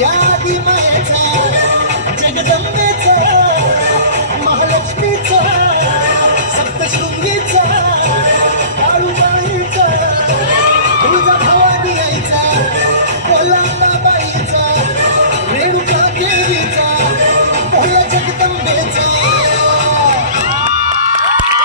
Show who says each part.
Speaker 1: Yeah.